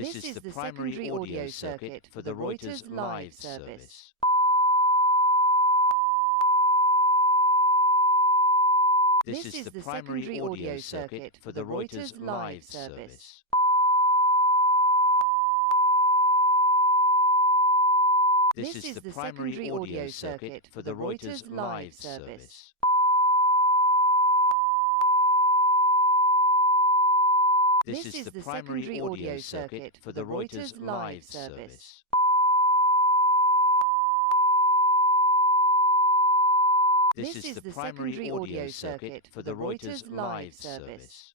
This is the primary audio circuit for the Reuters live service. This is the primary audio circuit for the Reuters live service. This is the primary audio circuit for the Reuters live service. This is the primary audio circuit for the Reuters live service. This is the primary audio circuit for the Reuters live service.